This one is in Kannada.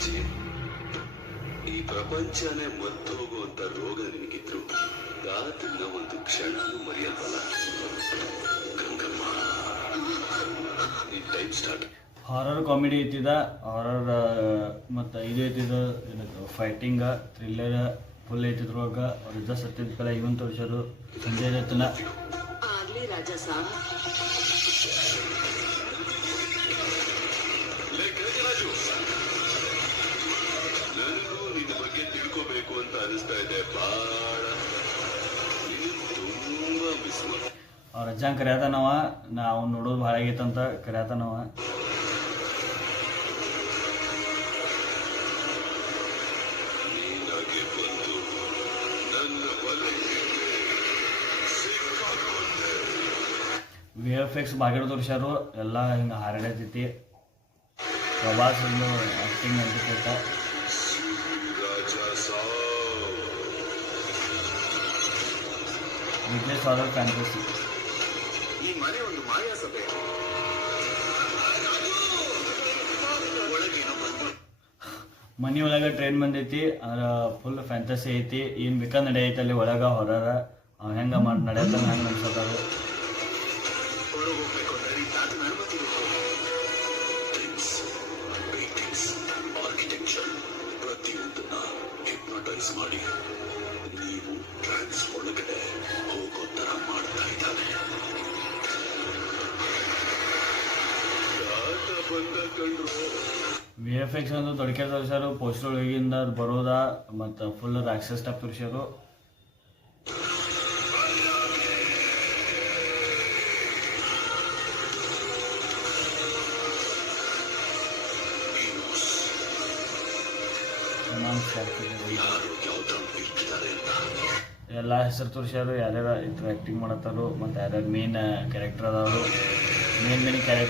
ಅಜ್ಜಿ, ಈ ಪ್ರಪಂಚನೇ ಮದ್ದು ಹೋಗುವಂತ ರೋಗ ನಿನಗಿದ್ರು ಗಾತನ್ನ ಒಂದು ಕ್ಷಣನೂ ಮರೆಯಲ್ವಲ್ಲ ಗಂಗಮ್ಮ. ಈ ಟೈಮ್ ಸ್ಟಾರ್ಟ್. ಹಾರರ್ ಕಾಮಿಡಿ ಐತಿದ, ಹಾರರ್ ಮತ್ತು ಇದು ಐತಿದ, ಏನದು ಫೈಟಿಂಗ ಥ್ರಿಲ್ಲರ್ ಫುಲ್ ಐತಿದ್ರೊಳಗ. ಅವ್ರ ಇದ್ದ ಸತ್ಯದ ಕಲೆ ಇವನ್ ತೋರಿಸೋರು ಸಂಜಯ್ ದತ್ತನ. ಆಗ್ಲಿ ರಾಜಾ ಸಾಬ್. ನನಗೂ ನಿನ್ನ ಬಗ್ಗೆ ತಿಳ್ಕೋಬೇಕು ಅಂತ ಅನಿಸ್ತಾ ಇದೆ. ಬಹಳ ತುಂಬಾ ಮಿಸ್ ಮಾಡ. ಅವ್ರ ಅಜ್ಜಂಗೆ ಕರ್ಯಾತನವ, ನಾವು ನೋಡೋದು ಭಾಳ ಆಗೈತಂತ ಕರ್ಯಾತನವ. ನೀನಾಗೆ ಬಂದು ನನ್ನ ಬಲಕ್ಕೆ ಸಿಕ್ಕಾಕೊಂಡೆ. VFX ಬಾಗಿಲು ತೋರಿಸ್ಯಾರು, ಎಲ್ಲ ಹಿಂಗೆ ಹಾರಾಡತೈತಿ. ಪ್ರಭಾಸ್ ಆ್ಯಕ್ಟಿಂಗ್ ಅಂತ ರಾಜಾ ಸಾಬ್. Vijay horror fantasy. ಈ ಮನೆ ಒಂದು ಮಾಯಾ ಸಭೆ. ಮನೆ ಒಳಗೆ ಟ್ರೈನ್ ಬಂದೈತಿ, ಅದ್ರ ಫುಲ್ ಫ್ಯಾಂಟಸಿ ಐತಿ. ಏನು ಬೇಕಾದ್ರೆ ನಡೆಯೈತಿ ಅಲ್ಲಿ ಒಳಗೆ. ಹೊರರ ಅವ್ ಹೆಂಗೆ ಮಾಡಿ ನಡೆಯತ್ತಾನ ಹೆಂಗೆ ಅನ್ಸತ್ತಾರು. ಹೊರಗೋಗ್ಬೇಕು ನಡಿ, ತಾತನ ಅನುಮತಿ ಬೇಕು. ಥಿಂಗ್ಸ್, ಪೇಂಟಿಂಗ್ಸ್, ಆರ್ಕಿಟೆಕ್ಚರ್ ಪ್ರತಿಯೊಂದನ್ನ ಹಿಪ್ನೋಟೈಸ್ ಮಾಡಿ ನೀವು ಟ್ರಾನ್ಸ್ ಒಳಗಡೆ ಹೋಗೋ ತರ ಮಾಡ್ತಾ ಇದ್ದಾನೆ. ಬಂದ ಕಂಡ್ರು. VFX ಒಂದು ತೊಡಕೆ ತೋರಿಸ್ಯಾರು. ಪೋಸ್ಟರ್ ಒಳಗಿಂದ ಅದು ಬರೋದ ಮತ್ತು ಫುಲ್ ರಾಕ್ಷಸ್ ಟೈಪ್ ತೋರಿಸ್ಯಾರು. ಎಲ್ಲ ಹೆಸರು ತೋರಿಸ್ಯಾರು, ಯಾರ್ಯಾರು ಇದ್ರ ಆ್ಯಕ್ಟಿಂಗ್ ಮಾಡತ್ತಾರು ಮತ್ತು ಯಾರ್ಯಾರು ಮೇನ್ ಕ್ಯಾರೆಕ್ಟರ್ ಅದಾವರು. Main character